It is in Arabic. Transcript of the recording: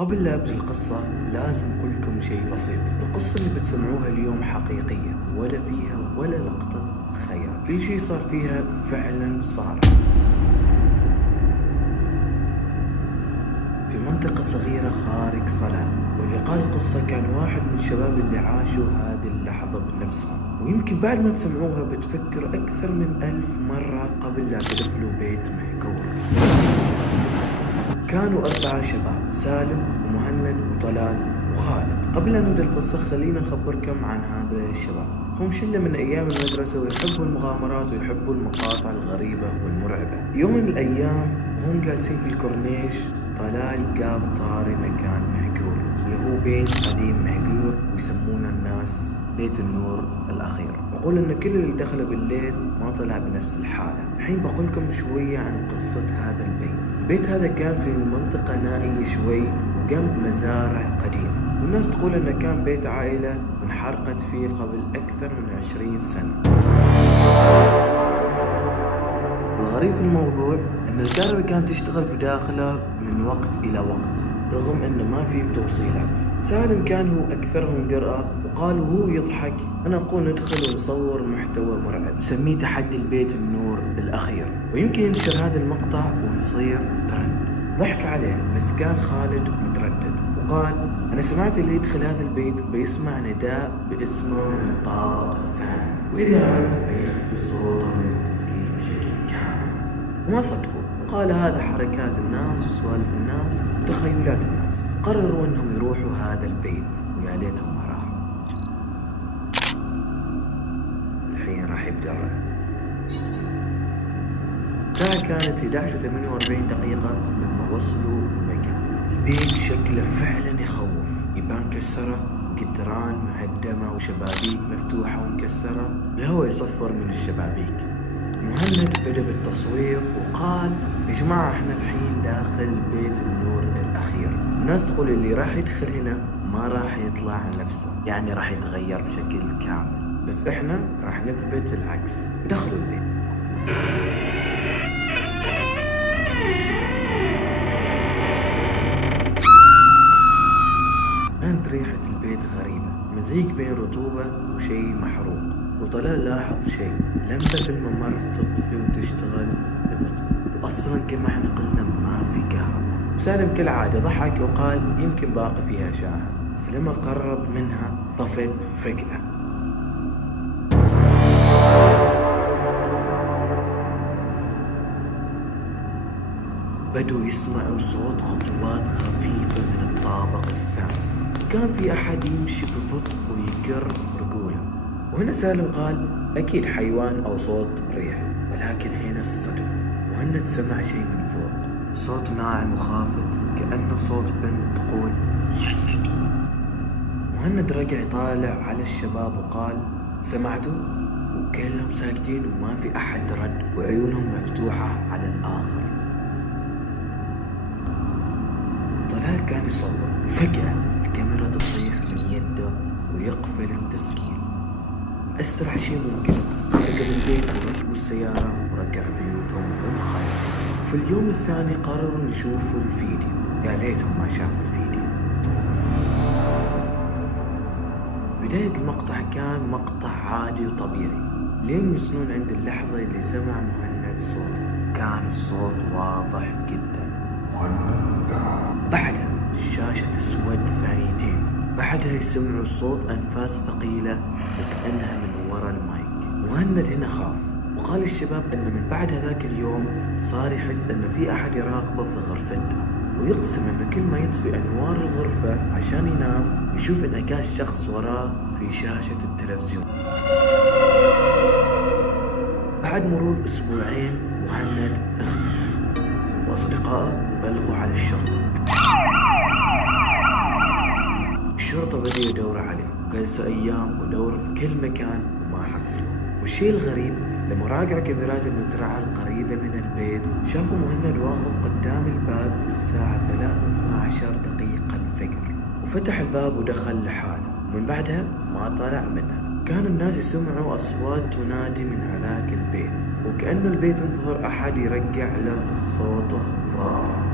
قبل لا أبدأ القصة لازم أقول لكم شيء بسيط. القصة اللي بتسمعوها اليوم حقيقية، ولا فيها ولا لقطة خيال. كل شيء صار فيها فعلا صار في منطقة صغيرة خارج صلالة. واللي قال القصة كان واحد من الشباب اللي عاشوا هذه اللحظة بنفسهم، ويمكن بعد ما تسمعوها بتفكر أكثر من 1000 مرة قبل لا تدخلوا بيت مهجور. كانوا 4 شباب، سالم ومهند وطلال وخالد. قبل أن نبدأ القصة خلينا نخبركم عن هذا الشباب. هم شلة من أيام المدرسة ويحبوا المغامرات ويحبوا المقاطع الغريبة والمرعبة. يوم من الأيام وهم جالسين في الكورنيش، طلال جاب طاري مكان مهجور اللي هو بيت قديم مهجور ويسمونه الناس بيت النور الأخير. بقول إن كل اللي دخله بالليل ما طلع بنفس الحالة. الحين بقول لكم شوية عن قصة هذا البيت. البيت هذا كان في منطقة نائية شوي وجنب مزارع قديمة، والناس تقول إنه كان بيت عائلة انحرقت فيه قبل أكثر من 20 سنة. الغريب في الموضوع إن الكهرباء كانت تشتغل في داخله من وقت إلى وقت رغم إنه ما في توصيلات. سالم كان هو أكثرهم جرأة وقال وهو يضحك: أنا أقول ندخل ونصور محتوى مرعب نسميه تحدي البيت النور الأخير، ويمكن ينشر هذا المقطع ونصير ترند. ضحك عليه، بس كان خالد متردد وقال: أنا سمعت اللي يدخل هذا البيت بيسمع نداء باسمه من الطابق الثاني، وإذا رد بيختفي صوته من التسجيل بشكل كامل. وما صدقوا، وقال هذا حركات الناس وسوالف الناس وتخيلات الناس. قرروا انهم يروحوا هذا البيت، ويا ليتهم ما راحوا. الحين راح يبدا الرعب. الساعة كانت 11:48 دقيقة لما وصلوا المكان. البيت شكله فعلا يخوف، يبان كسرة، جدران مهدمة وشبابيك مفتوحة ومكسرة، الهواء يصفر من الشبابيك. مهند بدأ بالتصوير وقال: يا جماعة احنا الحين داخل بيت النور الأخير. الناس تقول اللي راح يدخل هنا ما راح يطلع عن نفسه، يعني راح يتغير بشكل كامل، بس احنا راح نثبت العكس. دخلوا البيت. كانت ريحة البيت غريبة، مزيج بين رطوبة وشيء محروق. وطلال لاحظ شيء: لمبة في الممر تطفي وتشتغل ببطء، وأصلا كما احنا قلنا ما في كهرباء. وسالم كالعادة ضحك وقال يمكن باقي فيها شاحن، بس لما قرب منها طفت فجأة. بدوا يسمعوا صوت خطوات خفيفة من الطابق الثاني، كان في أحد يمشي ببطء ويكر رجوله. وهنا سالم قال أكيد حيوان أو صوت ريح، ولكن هنا الصدمة. مهند سمع شيء من فوق، صوت ناعم وخافت كأنه صوت بنت تقول مهند. مهند رجع يطالع على الشباب وقال: سمعتوا؟ وكلهم ساكتين وما في أحد رد، وعيونهم مفتوحة على الآخر. طلال كان يصور، فجأة الكاميرا تطيح من يده ويقفل التسجيل. أسرع شيء ممكن خرجوا من البيت وركبوا السيارة ورجعوا بيوتهم وهم خايفين. في اليوم الثاني قرروا يشوفوا الفيديو، يا ليتهم ما شافوا الفيديو. بداية المقطع كان مقطع عادي وطبيعي، لين يوصلون عند اللحظة اللي سمع مهند صوته. كان الصوت واضح جدا. بعدها الشاشة تسود ثانيتين، بعدها يسمعوا صوت أنفاس ثقيلة وكأنها من وراء المايك. مهند هنا خاف وقال للشباب أن من بعد هذاك اليوم صار يحس أن في أحد يراقبه في غرفته، ويقسم أن كل ما يطفي أنوار الغرفة عشان ينام يشوف انعكاس شخص وراه في شاشة التلفزيون. بعد مرور أسبوعين مهند اختفى، وأصدقائه بلغوا على الشرطة. الشرطة بدأوا يدوروا عليه، وجلسوا أيام ودوروا في كل مكان وما حصلوا. والشيء الغريب لما راجعوا كاميرات المزرعة القريبة من البيت شافوا مهند واقف قدام الباب الساعة 3:12 دقيقة الفجر، وفتح الباب ودخل لحاله، ومن بعدها ما طلع منها. كان الناس يسمعوا أصوات تنادي من هذاك البيت، وكأنه البيت انتظر أحد يرجع له صوته ضار.